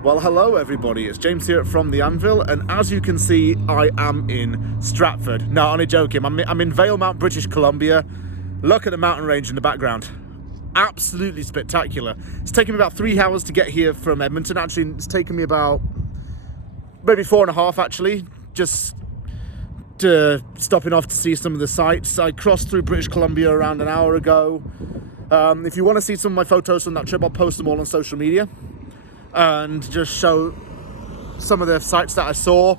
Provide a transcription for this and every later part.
Well, hello everybody, it's James here from The Anvil, and as you can see, I am in Stratford. No, only joking, I'm in Valemount, British Columbia. Look at the mountain range in the background. Absolutely spectacular. It's taken me about 3 hours to get here from Edmonton. Actually, it's taken me about maybe 4.5 actually, just stopping off to see some of the sights. I crossed through British Columbia around an hour ago. If you want to see some of my photos from that trip, I'll post them all on social media and just show some of the sights that I saw.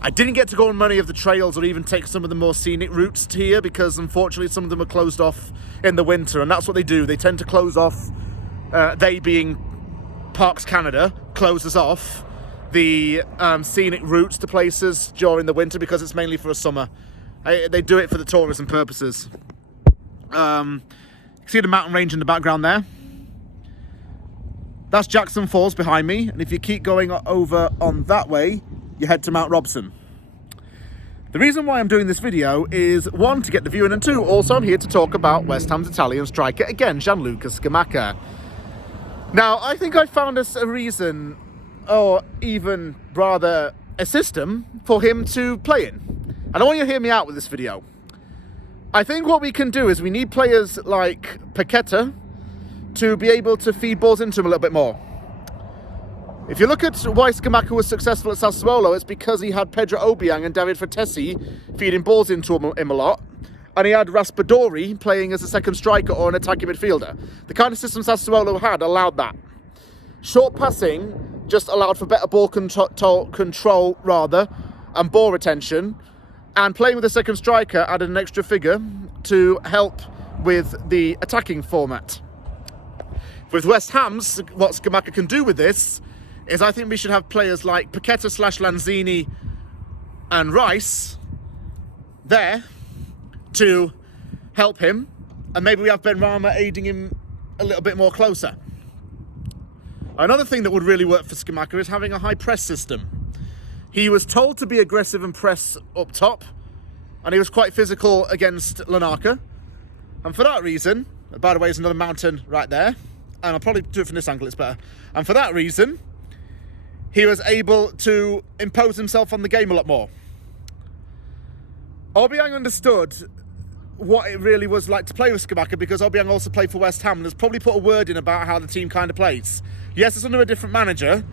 I didn't get to go on many of the trails or even take some of the more scenic routes to here because unfortunately some of them are closed off in the winter, and that's what they do. They tend to close off, they being Parks Canada, closes off the scenic routes to places during the winter because it's mainly for a summer. They do it for the tourism purposes. See the mountain range in the background there? That's Jackson Falls behind me, and if you keep going over on that way, you head to Mount Robson. The reason why I'm doing this video is, one, to get the viewing, and two, also I'm here to talk about West Ham's Italian striker, again, Gianluca Scamacca. Now, I think I found us a reason, or even rather a system, for him to play in. And I want you to hear me out with this video. I think what we can do is we need players like Paqueta to be able to feed balls into him a little bit more. If you look at why Scamacca was successful at Sassuolo, it's because he had Pedro Obiang and David Frattesi feeding balls into him a lot, and he had Raspadori playing as a second striker or an attacking midfielder. The kind of system Sassuolo had allowed that. Short passing just allowed for better ball control rather, and ball retention, and playing with a second striker added an extra figure to help with the attacking format. With West Ham's, what Scamacca can do with this is I think we should have players like Paqueta / Lanzini and Rice there to help him, and maybe we have Benrahma aiding him a little bit more closer. Another thing that would really work for Scamacca is having a high press system. He was told to be aggressive and press up top, and he was quite physical against Larnaca, and for that reason, by the way, there's another mountain right there, and I'll probably do it from this angle, it's better. And for that reason, he was able to impose himself on the game a lot more. Obiang understood what it really was like to play with Scamacca because Obiang also played for West Ham and has probably put a word in about how the team kind of plays. Yes, it's under a different manager,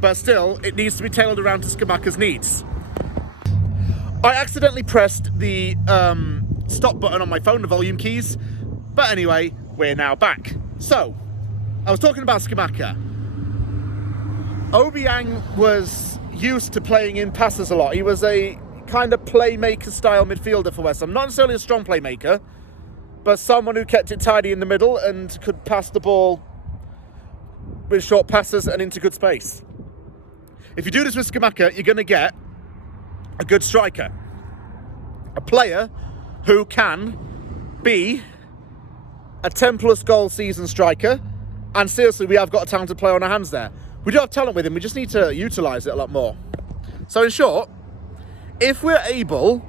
but still, it needs to be tailored around to Scamacca's needs. I accidentally pressed the stop button on my phone, the volume keys, but anyway, we're now back. So, I was talking about Scamacca. Obiang was used to playing in passes a lot. He was a kind of playmaker style midfielder for West Ham. Not necessarily a strong playmaker, but someone who kept it tidy in the middle and could pass the ball with short passes and into good space. If you do this with Scamacca, you're going to get a good striker. A player who can be a 10+ goal season striker, and seriously, we have got a talented player on our hands there. We do have talent with him, we just need to utilise it a lot more. So in short, if we're able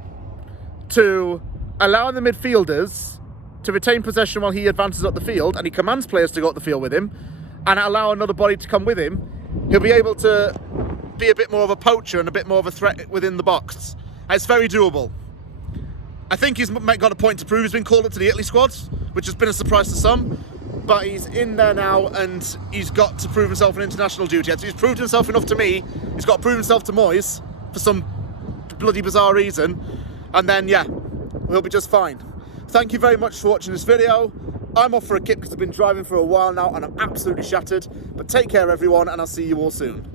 to allow the midfielders to retain possession while he advances up the field, and he commands players to go up the field with him, and allow another body to come with him, he'll be able to be a bit more of a poacher and a bit more of a threat within the box. And it's very doable. I think he's got a point to prove. He's been called up to the Italy squad, which has been a surprise to some, but he's in there now and he's got to prove himself in international duty. He's proved himself enough to me. He's got to prove himself to Moyes for some bloody bizarre reason, and then yeah, we'll be just fine. Thank you very much for watching this video. I'm off for a kip because I've been driving for a while now and I'm absolutely shattered, but take care everyone, and I'll see you all soon.